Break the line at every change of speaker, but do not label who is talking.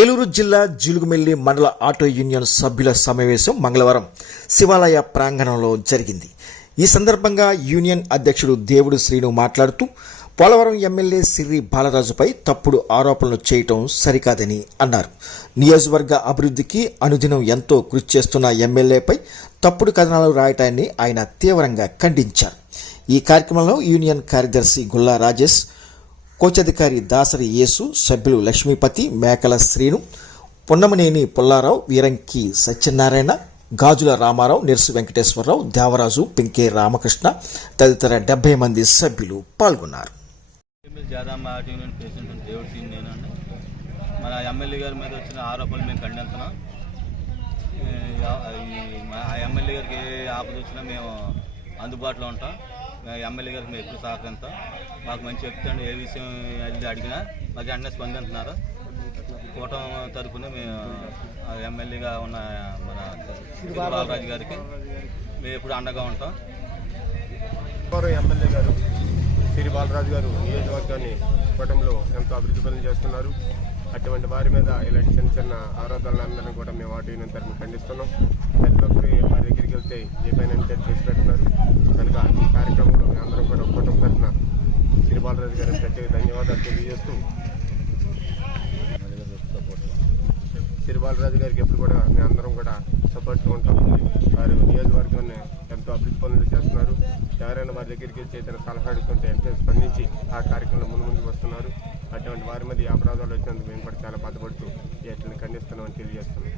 ఏలూరు జిల్లా జిలుగుమెల్లి మండల auto union సభ్యుల సమావేశం మంగళవారం శివాలయ ప్రాంగణంలో జరిగింది. ఈ సందర్భంగా యూనియన్ అధ్యక్షుడు దేవుడు శ్రీను మాట్లాడుతూ పోలవరం ఎమ్మెల్యే సిర్రి బాలరాజుపై తప్పుడు ఆరోపణలు చేయటం సరికాదని అన్నారు. నియోజకవర్గ అభివృద్ధికి అనుదినం ఎంతో కృషి చేస్తున్న ఎమ్మెల్యేపై తప్పుడు కథనాలు రాయటాన్ని ఆయన తీవ్రంగా ఖండించారు. ఈ కార్యక్రమంలో యూనియన్ కార్యదర్శి గుల్లా రాజేష్ కోశాధికారి దాసరి యేసు సభ్యులు లక్ష్మీపతి మేకల శ్రీను పున్నమనేని పుల్లారావు వీరంకి సత్యనారాయణ గాజుల రామారావు నిరసు వెంకటేశ్వరరావు దేవరాజు పింకే రామకృష్ణ తదితర డెబ్బై మంది సభ్యులు పాల్గొన్నారు.
మన ఎమ్మెల్యే గారి మీద వచ్చిన ఆరోపణలు మేము ఖండిస్తున్నాం ఆ- మా- ఆ ఎమ్మెల్యే గారికి ఏ ఆపద వచ్చినా మేము అందుబాటులో ఉంటాం. ఎమ్మెల్యే గారికి మేము ఎప్పుడు సహకరిస్తాం మాకు మంచి చెప్తాను ఏ విషయం వెళ్ళి అడిగినా మాకు వెంటనే స్పందిస్తున్నారు కూటమి తరఫున మేము ఎమ్మెల్యేగా ఉన్న మన శ్రీ బాలరాజు గారికి మేము ఎప్పుడు అండగా ఉంటాం.
ఎమ్మెల్యే గారు సిరి బాలరాజు గారు నియోజకవర్గాన్ని కూటమిలో ఎంతో అభివృద్ధి పనులు చేస్తున్నారు. అటువంటి వారి మీద ఇలాంటి చిన్న చిన్న ఆరోపణలందరినీ కూడా మేము ఆటో యూనియన్ తరఫున ఖండిస్తున్నాం. ప్రతి ఒక్కరు వారి దగ్గరికి వెళ్తే ఏ పైన చేసి పెడుతున్నారు కనుక ఈ కార్యక్రమం మేము అందరం కూడా కూటమి తరఫున సిరి బాలరాజు గారికి ప్రత్యేక ధన్యవాదాలు తెలియజేస్తూ సిరి బాలరాజు గారికి ఎప్పుడు కూడా మేము అందరం కూడా సపోర్ట్గా ఉంటాం. వారు నియోజకవర్గాన్ని ఎంతో అభివృద్ధి పనులు చేస్తున్నారు. ఎవరైనా వారి దగ్గరికి చేసిన సలహా అడుగుతుంటే ఎంతో స్పందించి ఆ కార్యక్రమంలో ముందు ముందుకు వస్తున్నారు. అటువంటి వారి మీద అపరాధాలు వచ్చినందుకు మేము కూడా చాలా బాధపడుతూ వీటిని ఖండిస్తున్నామని తెలియజేస్తున్నాం.